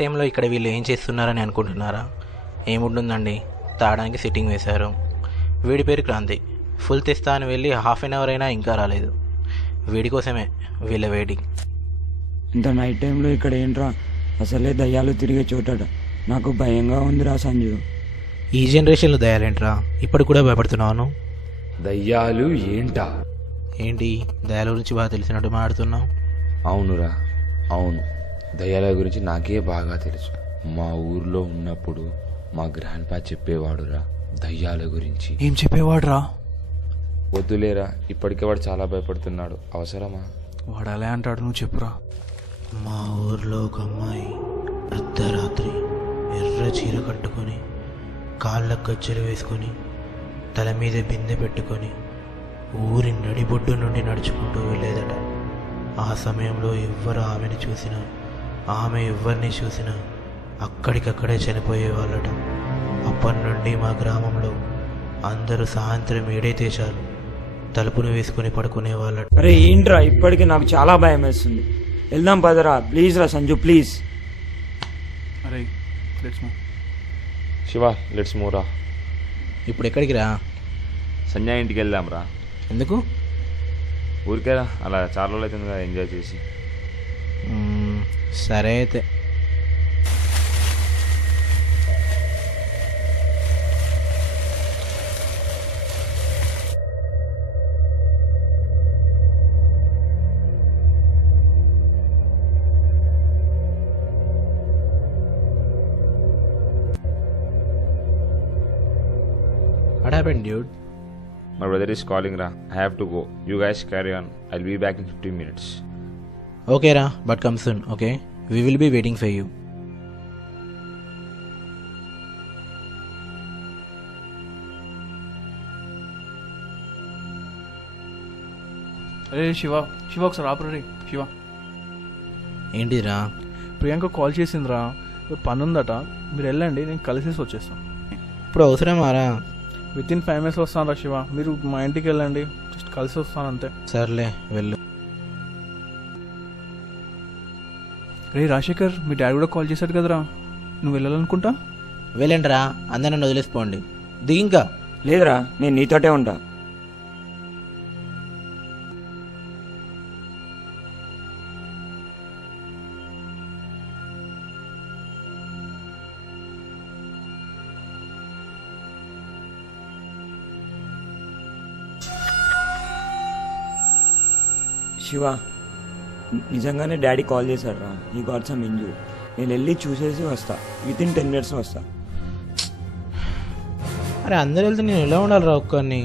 టైంలో ఇక్కడ వీళ్ళు ఏం చేస్తున్నారని అనుకుంటున్నారా? ఏముంటుందండి, తాగడానికి సిట్టింగ్ వేశారు. వీడి పేరు క్రాంతి. ఫుల్ తెస్తా అని వెళ్ళి హాఫ్ అన్ అవర్ అయినా ఇంకా రాలేదు. వీడి కోసమే వీళ్ళ వెయిటింగ్. ఇంత నైట్ టైంలో ఇక్కడ ఏంట్రా? అసలే దయ్యాలు తిరిగే చోటట. నాకు భయంగా ఉందిరా సంజు. ఈ జనరేషన్లో దయ్యాలేంట్రా? ఇప్పుడు కూడా భయపడుతున్నాను. దయ్యాలు ఏంటా? ఏంటి దయ్యాల గురించి బాగా తెలిసినట్టు మాట్లాడుతున్నావు? అవునురా, అవును. దయ్యాల గురించి నాకే బాగా తెలుసు. మా ఊర్లో ఉన్నప్పుడు మా గ్రాండ్ పా చెప్పేవాడురా దయ్యాల గురించి. ఏం చెప్పేవాడురా? వద్దులేరా, ఇప్పటికే వాడు చాలా భయపడుతున్నాడు. అవసరమా? వాడు అలా అంటాడు, నువ్వు చెప్పురా. మా ఊర్లో ఒక అమ్మాయి అర్ధరాత్రి ఎర్ర చీర కట్టుకొని, కాళ్ళ గజ్జలు వేసుకొని, తల మీద బిందె పెట్టుకొని ఊరి నడిబొడ్డు నుండి నడుచుకుంటూ వెళ్ళేదట. ఆ సమయంలో ఎవ్వరు ఆమెను చూసినా, ఆమె ఎవరిని చూసినా అక్కడికక్కడే చనిపోయేవాళ్ళట. అప్పటి నుండి మా గ్రామంలో అందరూ సాయంత్రం ఏడైతే చాలు తలుపును వేసుకొని పడుకునేవాళ్ళట. అరే ఏంట్రా, ఇప్పటికి నాకు చాలా భయం వేస్తుంది. వెళ్దాం పదరా, ప్లీజ్ రా సంజు, ప్లీజ్. అరే let's move. Shiva, let's move రా. ఇప్పుడు ఎక్కడికి రా? సంజయ్ ఇంటికి వెళ్దాం రా. ఎందుకు? ఊరికేరా, అలా చాలా రోజులు అవుతుంది కదా ఎంజాయ్ చేసి. సరే అయితే. What happened, dude? My brother is calling ra. I have to go. You guys carry on. I'll be back in 15 minutes. Okay, Ra, but come soon, okay? We will be waiting for you. అరే శివ, ఒకసారి ఆపరా రే. శివ, ఏంటిరా? Priyanka call చేసిందిరా, పని ఉందట. మీరు వెళ్ళండి, నేను కలిసేసి వచ్చేస్తాను. ఇప్పుడు అవసరమారా? విత్ ఇన్ 5 minutes వస్తాను రా శివ. మీరు మా ఇంటికి వెళ్ళండి, జస్ట్ కలిసి వస్తాను అంతే. సర్లే వెళ్ళు. రే రాజశేఖర్, మీ డాడీ కూడా కాల్ చేశాడు కదరా, నువ్వు వెళ్ళాలనుకుంటా. వెళ్ళండి రా, అందరూ నన్ను వదిలేసిపోండి. దిగి ఇంకా. లేదురా, నేను నీతోటే ఉంటా. శివ, నిజంగానే డాడీ కాల్ చేశాడు రా. ఈ గాట్ సమ్ ఇంజూర్. నేను వెళ్ళి చూసేసి వస్తా. విత్ ఇన్ 10 minutes వస్తా. అరే అందరు వెళ్తే నేను ఎలా ఉండాలిరా ఒక్కరిని?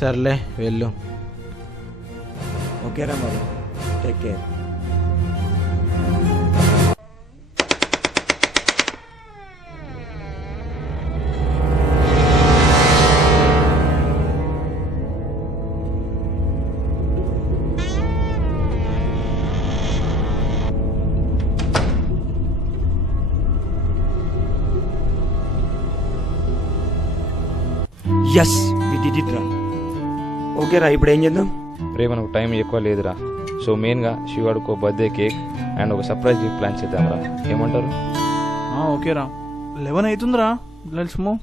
సర్లే వెళ్ళు. ఓకేరా మరి, take care. Yes, we did it రా. ఓకేరా, ఇప్పుడు ఏం చేద్దాం? రే, మనకు టైం ఎక్కువ లేదురా. సో మెయిన్గా శివాడుకో బర్త్డే కేక్ అండ్ ఒక సర్ప్రైజ్ గిఫ్ట్ ప్లాన్ చేద్దాంరా. ఏమంటారు? ఓకేరా, 11 అవుతుందిరా. Let's move.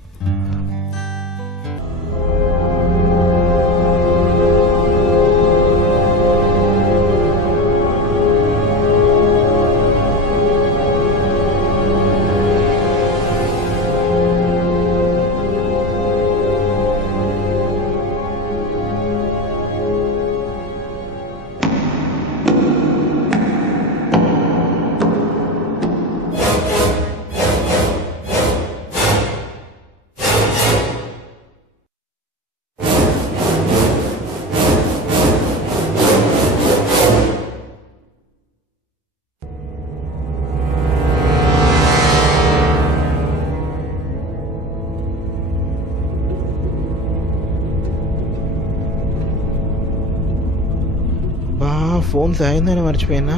ఫోన్ సాయిందని మర్చిపోయినా.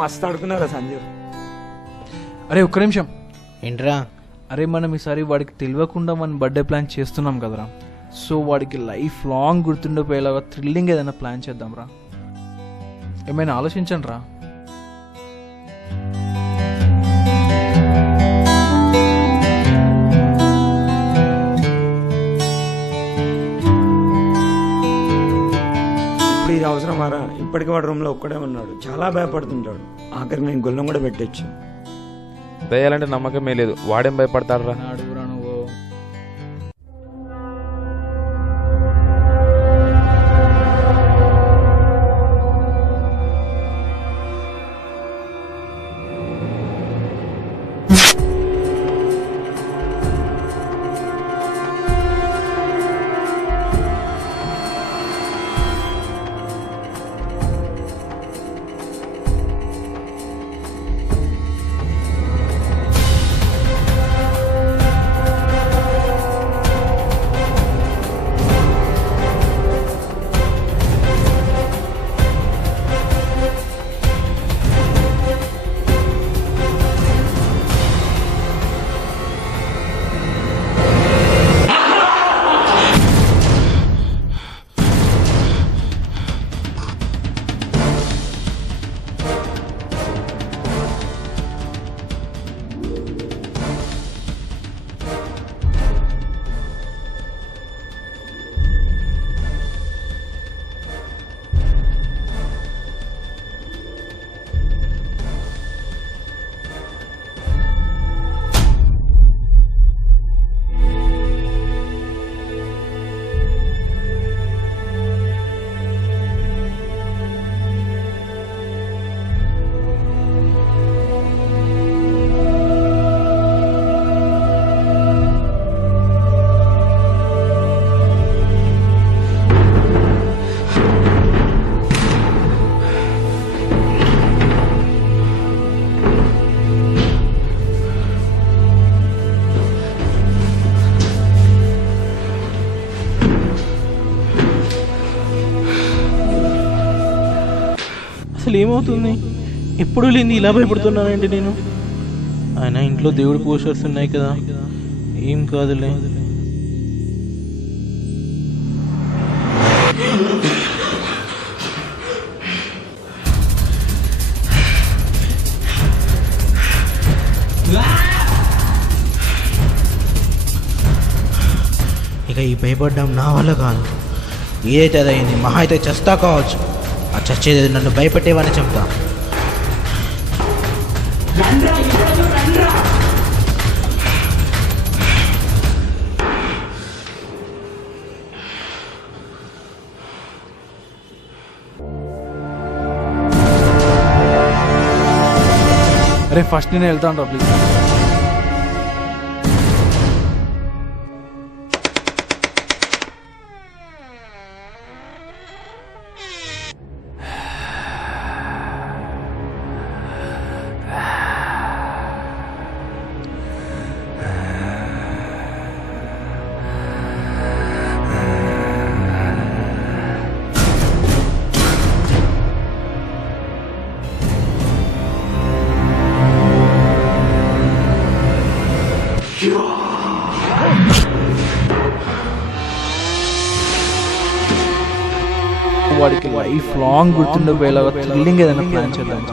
మస్తు ఆడుకున్నారా సంజీవ్. అరే ఒక్క నిమిషం. ఏంట్రా? అరే మనం ఈసారి వాడికి తెలియకుండా మనం బర్త్డే ప్లాన్ చేస్తున్నాం కదరా. సో వాడికి లైఫ్ లాంగ్ గుర్తుండిపోయేలాగా థ్రిల్లింగ్ ఏదైనా ప్లాన్ చేద్దాంరా. ఏమైనా ఆలోచించండి రా. ఇప్పుడు ఇది అవసరమారా? ఇప్పటికీ వాడు రూమ్లో ఒక్కడే ఉన్నాడు, చాలా భయపడుతుంటాడు. ఆఖరికి నేను గొల్లం కూడా పెట్టచ్చు. దయ్యాలంటే నమ్మకమే లేదు, వాడేం భయపడతాడురా? అడుగురా నువ్వు. అసలు ఏమవుతుంది? ఎప్పుడు లేని ఇలా భయపడుతున్నానండి నేను. ఆయన ఇంట్లో దేవుడి పోస్టర్స్ ఉన్నాయి కదా, ఏం కాదులే. ఇక ఈ భయపడ్డం నా వల్ల కాదు. ఏదైతే అదైంది, మహా అయితే చస్తా కావచ్చు. ఆ చచ్చేది నన్ను భయపెట్టేవాడిని చెప్తా. అరే ఫస్ట్ నేను వెళ్తాను రా ప్లీజ్. వాడికి లైఫ్ లాంగ్ గుర్తుండిపోయేలాగా థ్రిల్లింగ్ ఏదైనా ప్లాన్ చేద్దాం.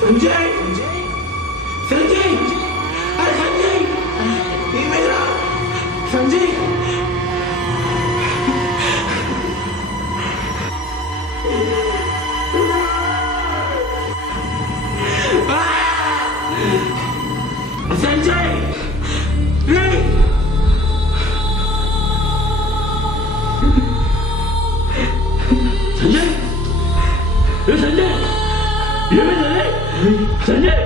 సంజయ్, సంజయ్, సంజయ్, అరే సంజయ్, ఏమైందిరా సంజయ్? సంజయ్, రేయ్, సంజయ్, సంజయ్, ఏమైందా? సంజయ్,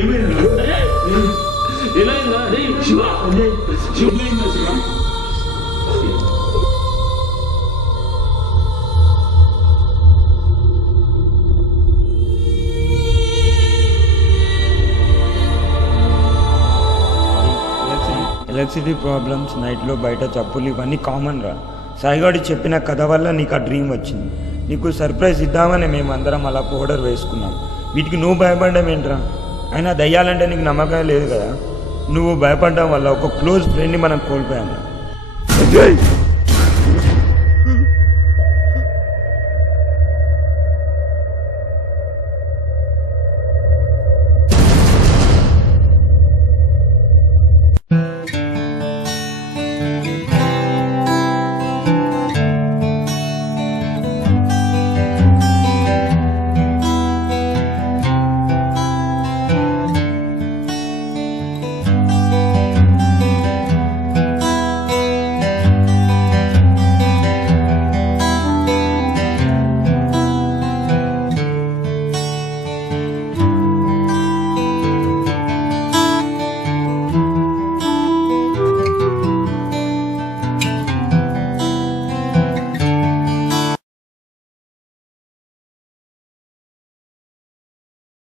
ఏమైందా? ఏమైందా? శివ, శివ, శివ. ఎలక్ట్రిసిటీ ప్రాబ్లమ్స్, నైట్లో బయట చప్పులు ఇవన్నీ కామన్ రా. సాయిగాడు చెప్పిన కథ వల్ల నీకు ఆ డ్రీమ్ వచ్చింది. నీకు సర్ప్రైజ్ ఇద్దామని మేమందరం అలా పౌడర్ వేసుకున్నాం. వీటికి నువ్వు భయపడడం ఏంట్రా? అయినా దయ్యాలంటే నీకు నమ్మకం లేదు కదా. నువ్వు భయపడడం వల్ల ఒక క్లోజ్ ఫ్రెండ్ని మనం కోల్పోయాం.